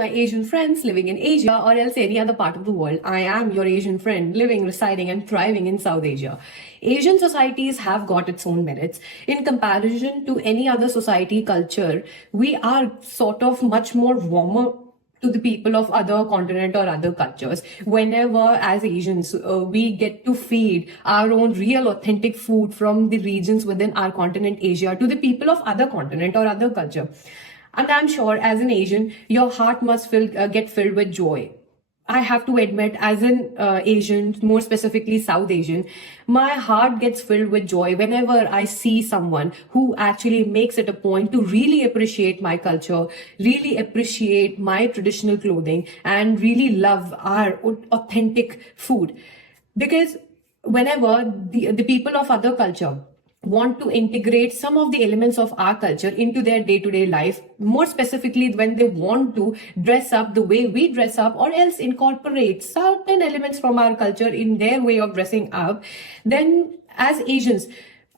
my Asian friends living in Asia or else any other part of the world. I am your Asian friend living, residing, and thriving in South Asia. Asian societies have got its own merits. In comparison to any other society culture, we are sort of much more warmer to the people of other continent or other cultures. Whenever as Asians, we get to feed our own real authentic food from the regions within our continent Asia to the people of other continent or other culture. And I'm sure as an Asian, your heart must get filled with joy. I have to admit, as an Asian, more specifically South Asian, my heart gets filled with joy whenever I see someone who actually makes it a point to really appreciate my culture, really appreciate my traditional clothing, and really love our authentic food. Because whenever the people of other culture want to integrate some of the elements of our culture into their day-to-day life, more specifically when they want to dress up the way we dress up or else incorporate certain elements from our culture in their way of dressing up, then as Asians,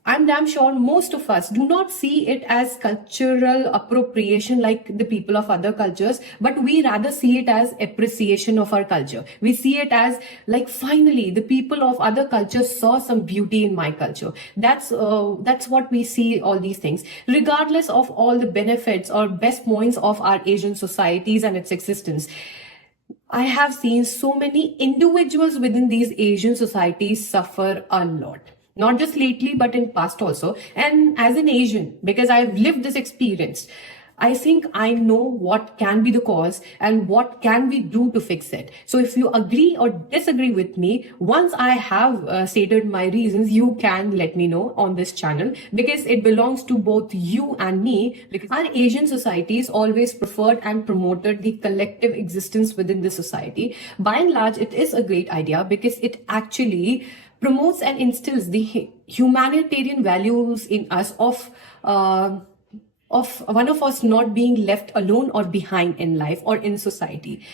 I'm damn sure most of us do not see it as cultural appropriation like the people of other cultures, but we rather see it as appreciation of our culture. We see it as like, finally, the people of other cultures saw some beauty in my culture. That's what we see all these things, regardless of all the benefits or best points of our Asian societies and its existence. I have seen so many individuals within these Asian societies suffer a lot. Not just lately, but in past also. And as an Asian, because I've lived this experience, I think I know what can be the cause and what can we do to fix it. So if you agree or disagree with me, once I have stated my reasons, you can let me know on this channel, because it belongs to both you and me. Because our Asian societies always preferred and promoted the collective existence within the society. By and large, it is a great idea because it actually promotes and instills the humanitarian values in us of one of us not being left alone or behind in life or in society.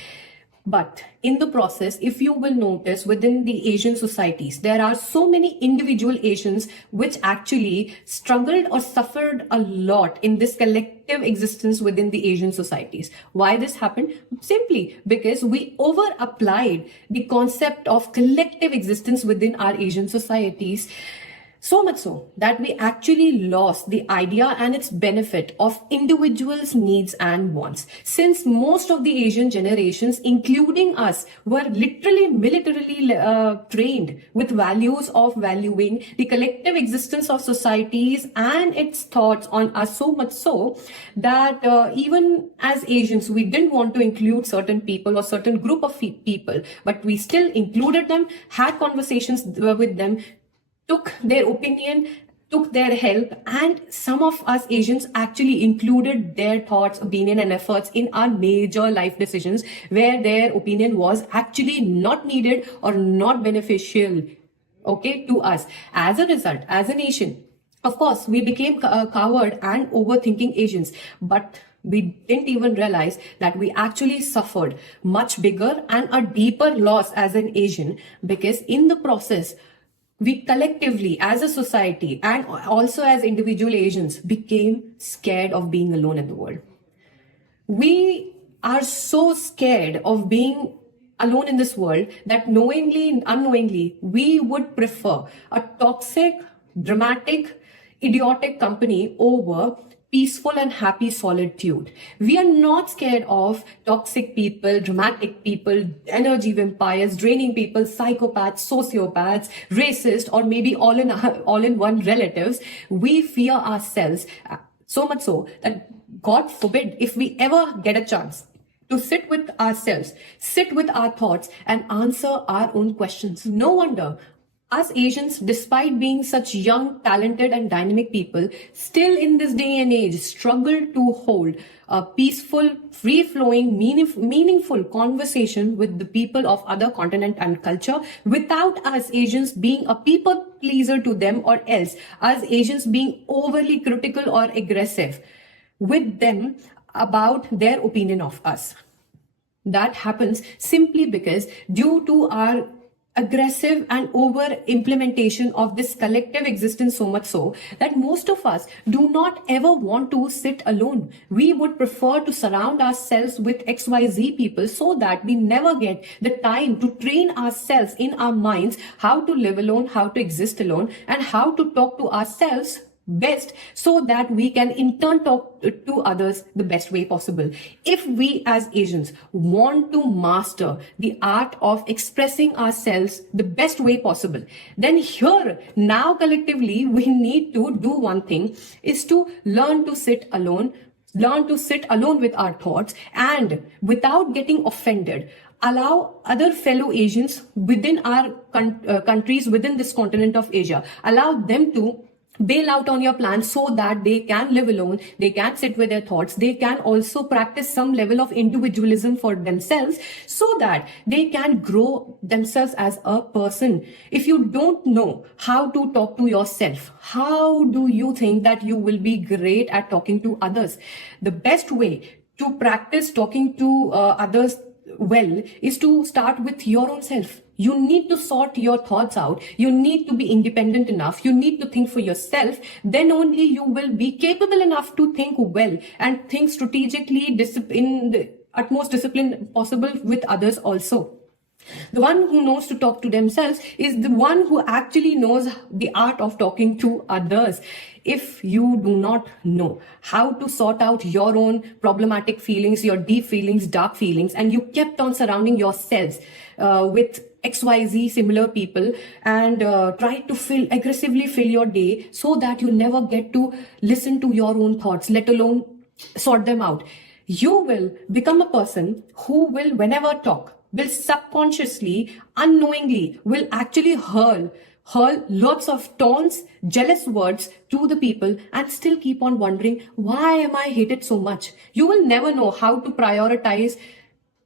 But in the process, if you will notice within the Asian societies, there are so many individual Asians which actually struggled or suffered a lot in this collective existence within the Asian societies. Why this happened? Simply because we over applied the concept of collective existence within our Asian societies. So much so that we actually lost the idea and its benefit of individuals' needs and wants. Since most of the Asian generations, including us, were literally militarily trained with values of valuing the collective existence of societies and its thoughts on us, so much so that even as Asians, we didn't want to include certain people or certain group of people, but we still included them, had conversations with them, took their opinion, took their help, and some of us Asians actually included their thoughts, opinion, and efforts in our major life decisions where their opinion was actually not needed or not beneficial, okay, to us. As a result, as a nation, of course, we became coward and overthinking Asians, but we didn't even realize that we actually suffered much bigger and a deeper loss as an Asian, because in the process, we collectively, as a society and also as individual Asians, became scared of being alone in the world. We are so scared of being alone in this world that knowingly and unknowingly, we would prefer a toxic, dramatic, idiotic company over peaceful and happy solitude. We are not scared of toxic people, dramatic people, energy vampires, draining people, psychopaths, sociopaths, racist, or maybe all in one relatives. We fear ourselves so much so that, God forbid, if we ever get a chance to sit with ourselves, sit with our thoughts, and answer our own questions. No wonder us Asians, despite being such young, talented, and dynamic people, still in this day and age struggle to hold a peaceful, free-flowing, meaningful conversation with the people of other continent and culture without us Asians being a people pleaser to them, or else us Asians being overly critical or aggressive with them about their opinion of us. That happens simply because due to our aggressive and over implementation of this collective existence, so much so that most of us do not ever want to sit alone. We would prefer to surround ourselves with XYZ people so that we never get the time to train ourselves in our minds how to live alone, how to exist alone, and how to talk to ourselves best so that we can in turn talk to others the best way possible. If we as Asians want to master the art of expressing ourselves the best way possible, then here now collectively we need to do one thing, is to learn to sit alone, with our thoughts, and without getting offended, allow other fellow Asians within our countries, within this continent of Asia, allow them to bail out on your plan so that they can live alone, they can sit with their thoughts, they can also practice some level of individualism for themselves so that they can grow themselves as a person. If you don't know how to talk to yourself, how do you think that you will be great at talking to others? The best way to practice talking to others well is to start with your own self. You need to sort your thoughts out. You need to be independent enough. You need to think for yourself. Then only you will be capable enough to think well and think strategically in the utmost discipline possible with others also. The one who knows to talk to themselves is the one who actually knows the art of talking to others. If you do not know how to sort out your own problematic feelings, your deep feelings, dark feelings, and you kept on surrounding yourselves with XYZ similar people and try to aggressively fill your day so that you never get to listen to your own thoughts, let alone sort them out, you will become a person who will, whenever talk, will subconsciously, unknowingly, will actually hurl lots of taunts, jealous words to the people and still keep on wondering, why am I hated so much? You will never know how to prioritize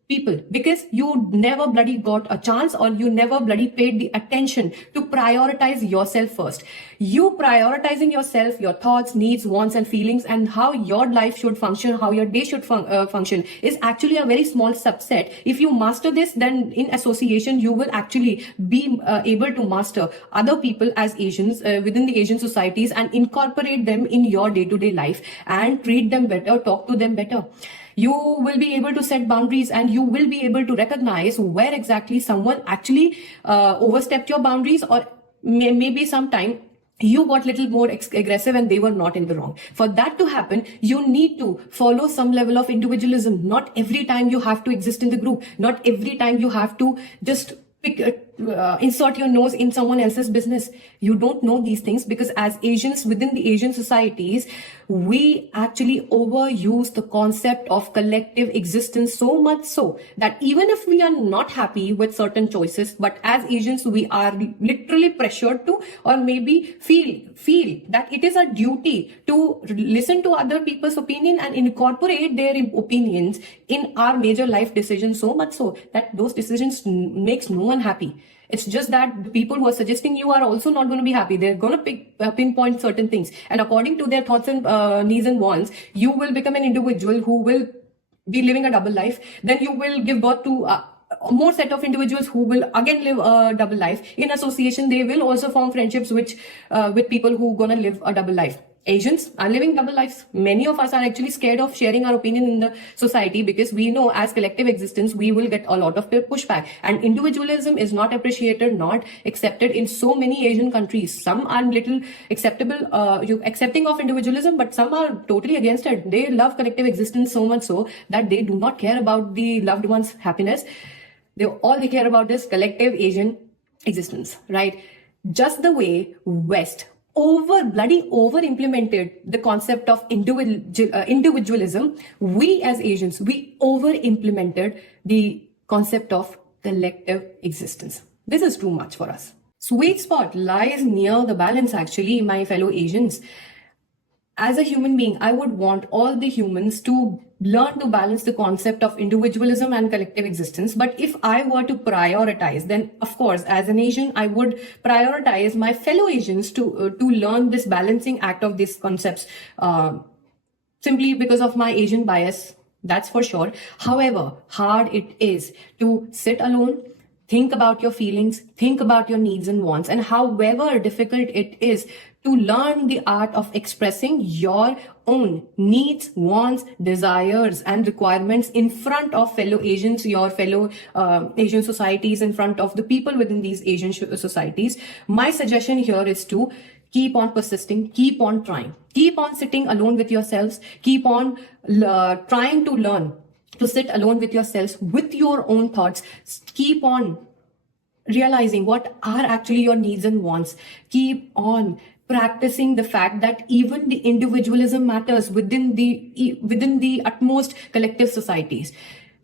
people because you never bloody got a chance, or you never bloody paid the attention to prioritize yourself first. You prioritizing yourself, your thoughts, needs, wants and feelings, and how your life should function, how your day should function is actually a very small subset. If you master this, then in association you will actually be able to master other people as Asians within the Asian societies and incorporate them in your day-to-day life and treat them better, talk to them better. You will be able to set boundaries and you will be able to recognize where exactly someone actually overstepped your boundaries, or maybe sometime you got little more aggressive and they were not in the wrong. For that to happen, you need to follow some level of individualism. Not every time you have to exist in the group. Not every time you have to just insert your nose in someone else's business. You don't know these things because as Asians within the Asian societies, we actually overuse the concept of collective existence so much so that even if we are not happy with certain choices, but as Asians, we are literally pressured to, or maybe feel that it is a duty to listen to other people's opinion and incorporate their opinions in our major life decisions, so much so that those decisions makes no one happy. It's just that the people who are suggesting you are also not going to be happy. They're going to pinpoint certain things. And according to their thoughts and needs and wants, you will become an individual who will be living a double life. Then you will give birth to more set of individuals who will again live a double life. In association, they will also form friendships with people who are going to live a double life. Asians are living double lives. Many of us are actually scared of sharing our opinion in the society because we know as collective existence, we will get a lot of pushback. And individualism is not appreciated, not accepted in so many Asian countries. Some are little accepting of individualism, but some are totally against it. They love collective existence so much so that they do not care about the loved one's happiness. All they care about is collective Asian existence, right? Just the way West over implemented the concept of individualism, we as Asians, we over implemented the concept of collective existence. This is too much for us. Sweet spot lies near the balance, actually, my fellow Asians. As a human being, I would want all the humans to learn to balance the concept of individualism and collective existence. But if I were to prioritize, then of course, as an Asian, I would prioritize my fellow Asians to learn this balancing act of these concepts, simply because of my Asian bias. That's for sure. However, hard it is to sit alone, think about your feelings, think about your needs and wants, and however difficult it is to learn the art of expressing your own needs, wants, desires, and requirements in front of fellow Asians, your fellow Asian societies, in front of the people within these Asian societies. My suggestion here is to keep on persisting, keep on trying, keep on sitting alone with yourselves, keep on trying to learn to sit alone with yourselves, with your own thoughts, keep on realizing what are actually your needs and wants, keep on practicing the fact that even the individualism matters within the utmost collective societies.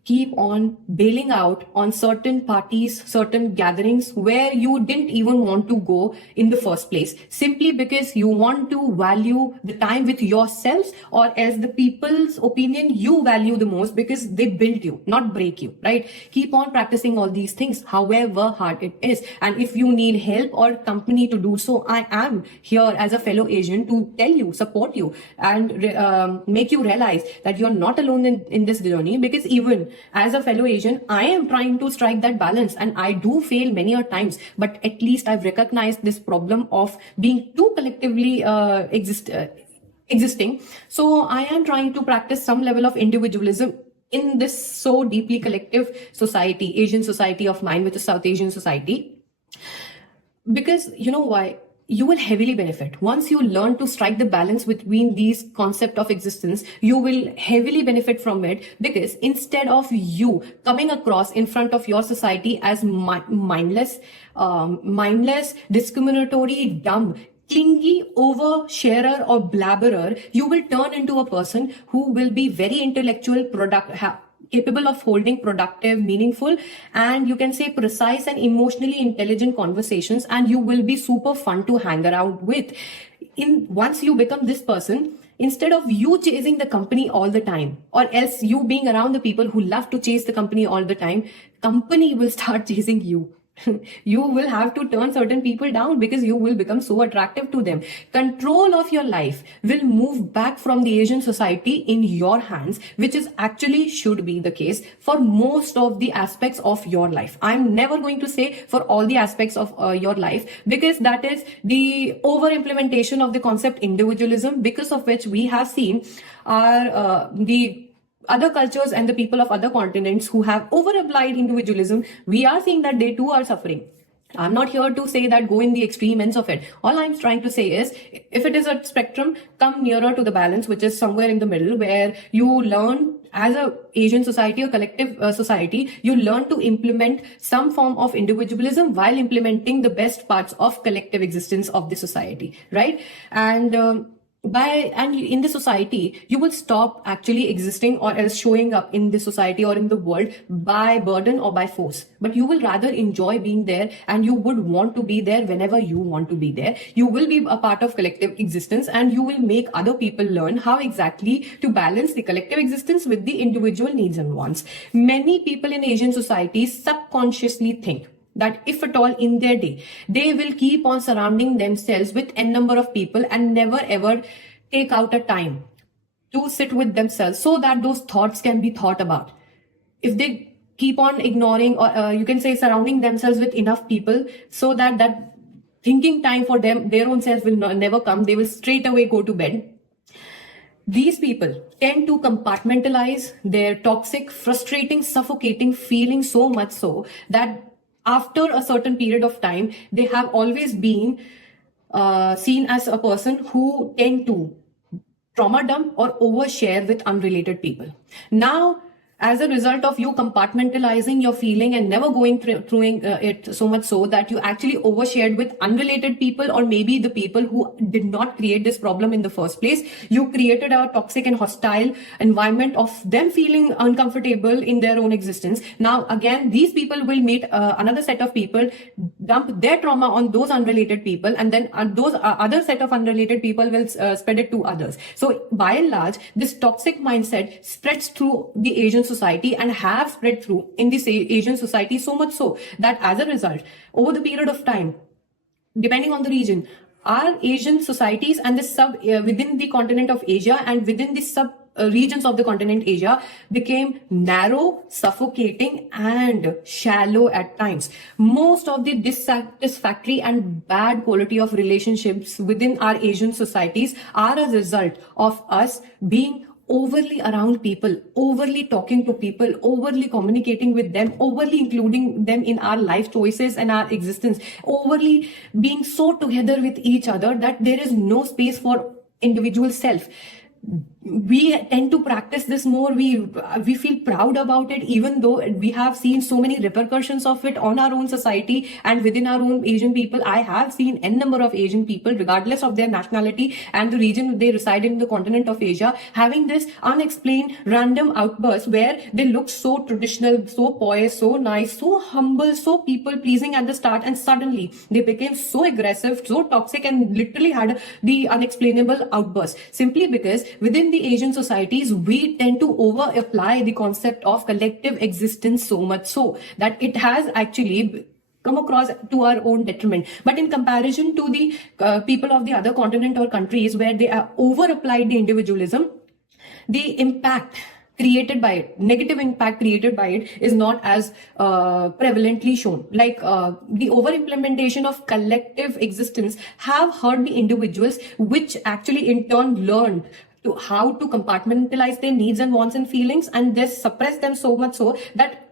Keep on bailing out on certain parties, certain gatherings where you didn't even want to go in the first place, simply because you want to value the time with yourselves, or else the people's opinion you value the most because they build you, not break you, right? Keep on practicing all these things, however hard it is. And if you need help or company to do so, I am here as a fellow Asian to tell you, support you, and make you realize that you're not alone in this journey, because even as a fellow Asian, I am trying to strike that balance, and I do fail many a times, but at least I've recognized this problem of being too collectively existing. So I am trying to practice some level of individualism in this so deeply collective society, Asian society of mine, which is South Asian society. Because you know why? You will heavily benefit. Once you learn to strike the balance between these concepts of existence, you will heavily benefit from it, because instead of you coming across in front of your society as mindless, discriminatory, dumb, clingy, oversharer or blabberer, you will turn into a person who will be very intellectual, capable of holding productive, meaningful, and you can say precise and emotionally intelligent conversations, and you will be super fun to hang around with. Once you become this person, instead of you chasing the company all the time, or else you being around the people who love to chase the company all the time, company will start chasing you. You will have to turn certain people down because you will become so attractive to them. Control of your life will move back from the Asian society in your hands, which is actually should be the case for most of the aspects of your life. I'm never going to say for all the aspects of your life, because that is the over implementation of the concept individualism, because of which we have seen the other cultures and the people of other continents who have over-applied individualism, we are seeing that they too are suffering. I'm not here to say that go in the extreme ends of it. All I'm trying to say is, if it is a spectrum, come nearer to the balance, which is somewhere in the middle, where you learn as a Asian society, a collective society, you learn to implement some form of individualism while implementing the best parts of collective existence of the society, right? And in the society, you will stop actually existing or else showing up in the society or in the world by burden or by force, but you will rather enjoy being there, and you would want to be there whenever you want to be there. You will be a part of collective existence, and you will make other people learn how exactly to balance the collective existence with the individual needs and wants. Many people in Asian societies subconsciously think that if at all in their day, they will keep on surrounding themselves with n number of people and never ever take out a time to sit with themselves so that those thoughts can be thought about. If they keep on ignoring, or you can say surrounding themselves with enough people so that thinking time for them, their own self will never come, they will straight away go to bed. These people tend to compartmentalize their toxic, frustrating, suffocating feelings so much so that after a certain period of time, they have always been seen as a person who tend to trauma dump or overshare with unrelated people. Now, as a result of you compartmentalizing your feeling and never going through it so much so that you actually overshared with unrelated people, or maybe the people who did not create this problem in the first place, you created a toxic and hostile environment of them feeling uncomfortable in their own existence. Now, again, these people will meet another set of people, dump their trauma on those unrelated people, and then those other set of unrelated people will spread it to others. So, by and large, this toxic mindset spreads through the Asian society and have spread through in this Asian society so much so that as a result, over the period of time, depending on the region, our Asian societies and the within the continent of Asia and within the regions of the continent Asia became narrow, suffocating, and shallow at times. Most of the dissatisfactory and bad quality of relationships within our Asian societies are a result of us being overly around people, overly talking to people, overly communicating with them, overly including them in our life choices and our existence, overly being so together with each other that there is no space for individual self. We tend to practice this more. We feel proud about it, even though we have seen so many repercussions of it on our own society and within our own Asian people. I have seen n number of Asian people, regardless of their nationality and the region they reside in the continent of Asia, having this unexplained random outburst where they look so traditional, so poised, so nice, so humble, so people pleasing at the start, and suddenly they became so aggressive, so toxic, and literally had the unexplainable outburst, simply because within the Asian societies, we tend to over apply the concept of collective existence so much so that it has actually come across to our own detriment. But in comparison to the people of the other continent or countries where they are over applied the individualism, the impact created by it, negative impact created by it, is not as prevalently shown. Like the over implementation of collective existence have hurt the individuals, which actually in turn learned to how to compartmentalize their needs and wants and feelings, and they suppress them so much so that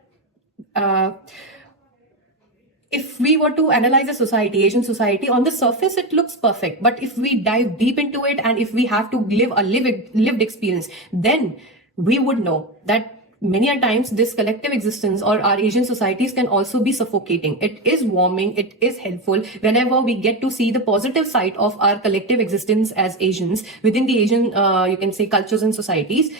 if we were to analyze a society, Asian society, on the surface it looks perfect, but if we dive deep into it and if we have to live a lived experience, then we would know that many a times this collective existence or our Asian societies can also be suffocating. It is warming, it is helpful whenever we get to see the positive side of our collective existence as Asians within the Asian, you can say, cultures and societies.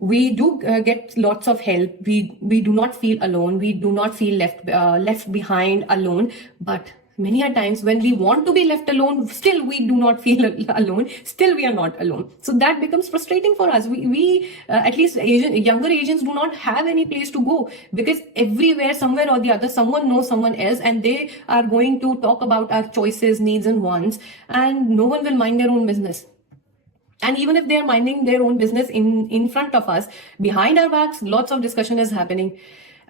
We do get lots of help. We do not feel alone. We do not feel left behind alone. But many a times when we want to be left alone, still we do not feel alone. Still we are not alone. So that becomes frustrating for us. We at least younger Asians do not have any place to go, because everywhere, somewhere or the other, someone knows someone else, and they are going to talk about our choices, needs and wants, and no one will mind their own business. And even if they are minding their own business in front of us, behind our backs, lots of discussion is happening.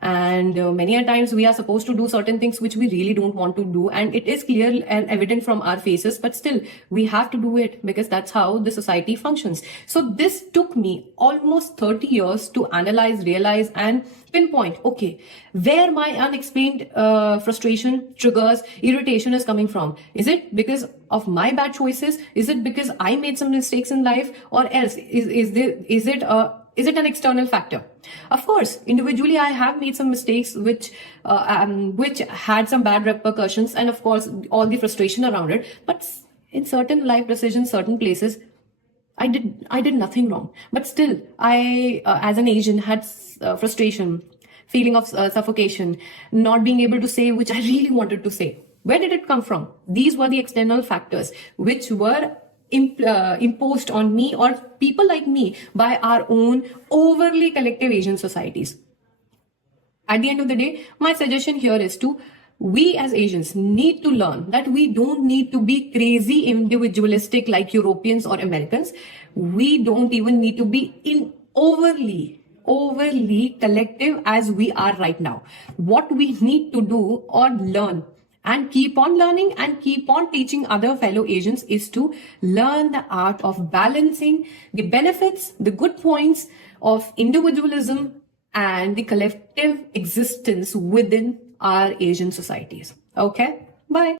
And many a times we are supposed to do certain things which we really don't want to do. And it is clear and evident from our faces, but still we have to do it because that's how the society functions. So this took me almost 30 years to analyze, realize, and pinpoint, okay, where my unexplained frustration, triggers, irritation is coming from. Is it because of my bad choices? Is it because I made some mistakes in life? Or else, is it an external factor? Of course, individually, I have made some mistakes which had some bad repercussions, and of course, all the frustration around it. But in certain life decisions, certain places, I did nothing wrong. But still, I, as an Asian, had frustration, feeling of suffocation, not being able to say which I really wanted to say. Where did it come from? These were the external factors which were imposed on me or people like me by our own overly collective Asian societies. At the end of the day, my suggestion here is we as Asians need to learn that we don't need to be crazy individualistic like Europeans or Americans. We don't even need to be overly collective as we are right now. What we need to do or learn and keep on learning and keep on teaching other fellow Asians is to learn the art of balancing the benefits, the good points of individualism and the collective existence within our Asian societies. Okay? Bye.